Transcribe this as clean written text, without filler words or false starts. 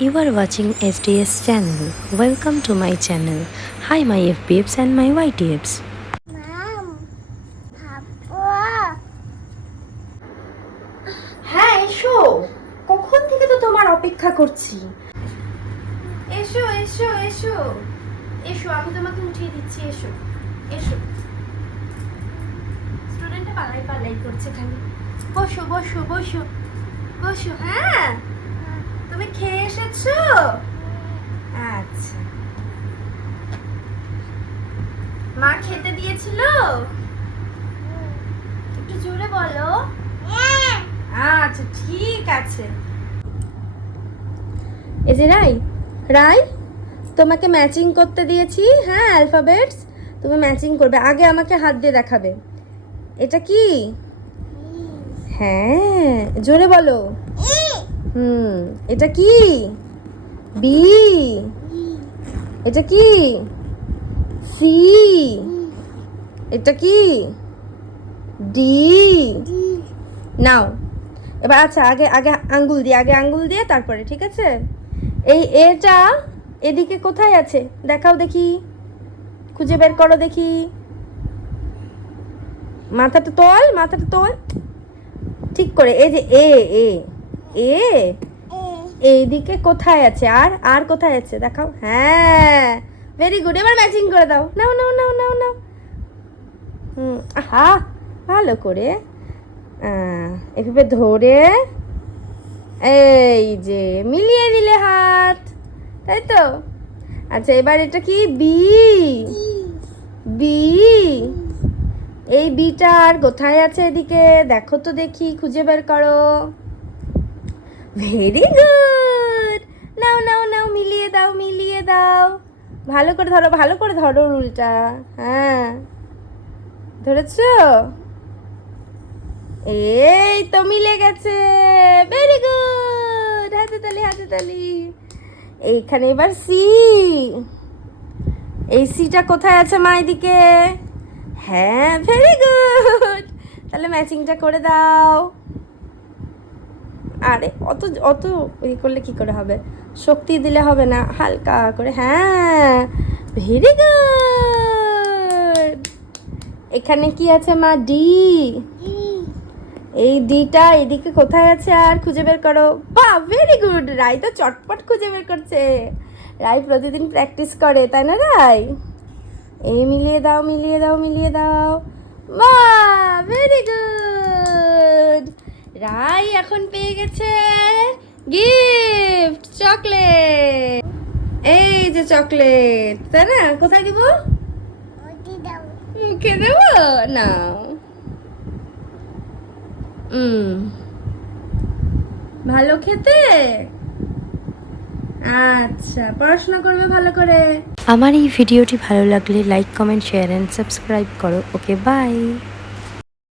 You are watching SDS channel. Welcome to my channel. Hi my FBFs and my YTFs. Mom, Papa. হ্যাঁ এসো, কখন থেকে তো তোমার অপেক্ষা করছি। এসো এসো এসো এসো, আমি তোমাকে উঠিয়ে দিচ্ছি। এসো এসো। স্টুডেন্টটা পালাই পালাই করছে খালি। বসো বসো বসো বসো। হ্যাঁ তুমি খেয়ে এসেছো? আচ্ছা, মা খেতে দিয়েছিল? একটু জোরে বলো। আচ্ছা ঠিক আছে। এই যে রাই, রাই তোমাকে ম্যাচিং করতে দিয়েছি। হ্যাঁ অ্যালফাবেটস তুমি ম্যাচিং করবে। আগে আমাকে হাত দিয়ে দেখাবে। এটা কি? হ্যাঁ জোরে বলো। এটা কি? বি। এটা কি? সি। এটা কি? ডি। নাও এবার। আচ্ছা আগে আগে আঙ্গুল দিয়ে তারপরে, ঠিক আছে? এই এটা এদিকে কোথায় আছে দেখাও দেখি, খুঁজে বের করো দেখি। মাথাটা তোল ঠিক করে। এই যে এ এ এ এইদিকে কোথায় আছে? আর আর কোথায় আছে দেখাও। হ্যাঁ ভেরি গুড। এবার ম্যাচিং করে দাও। নাও নাও নাও নাও নাও। আহা ভালো করে এভাবে ধরে এই যে মিলিয়ে দিলে হাত, তাই তো? আচ্ছা এবার এটা কি? বি। বি এই বিটা আর কোথায় আছে এদিকে দেখো তো দেখি, খুঁজে বের করো। Very good. নাও নাও নাও, মিলিয়ে দাও। ভালো করে ধরো রুলটা। হ্যাঁ ধরেছো? এই তো মিলে গেছে। Very good. হাতে তালি। এইখানে এবার সি। এই সিটা কোথায় আছে মা? এদিকে। হ্যাঁ ভেরি গুড। তাহলে ম্যাচিংটা করে দাও। আরে অত অত ই করলে কি করে হবে? শক্তি দিলে হবে না, হালকা করে। হ্যাঁ ভেরি গুড। এখানে কি আছে মা? ডি। এই ডিটা এদিকে কোথায় আছে আর খুঁজে বের করো। বাহ ভেরি গুড। রাই তো চটপট খুঁজে বের করছে। রাই প্রতিদিন প্র্যাকটিস করে, তাই না রাই? এই মিলিয়ে দাও। বাহ ভেরি গুড। রাই এখন পেয়ে গেছে গিফট, চকলেট। এই যে চকলেট, তাই না? কোথায় দিব? মুখে দেবো? নাও। ভালো খেতে। আচ্ছা পড়াশোনা করবে ভালো করে। আমার এই ভিডিওটি ভালো লাগলে like comment share and subscribe করো। Okay by.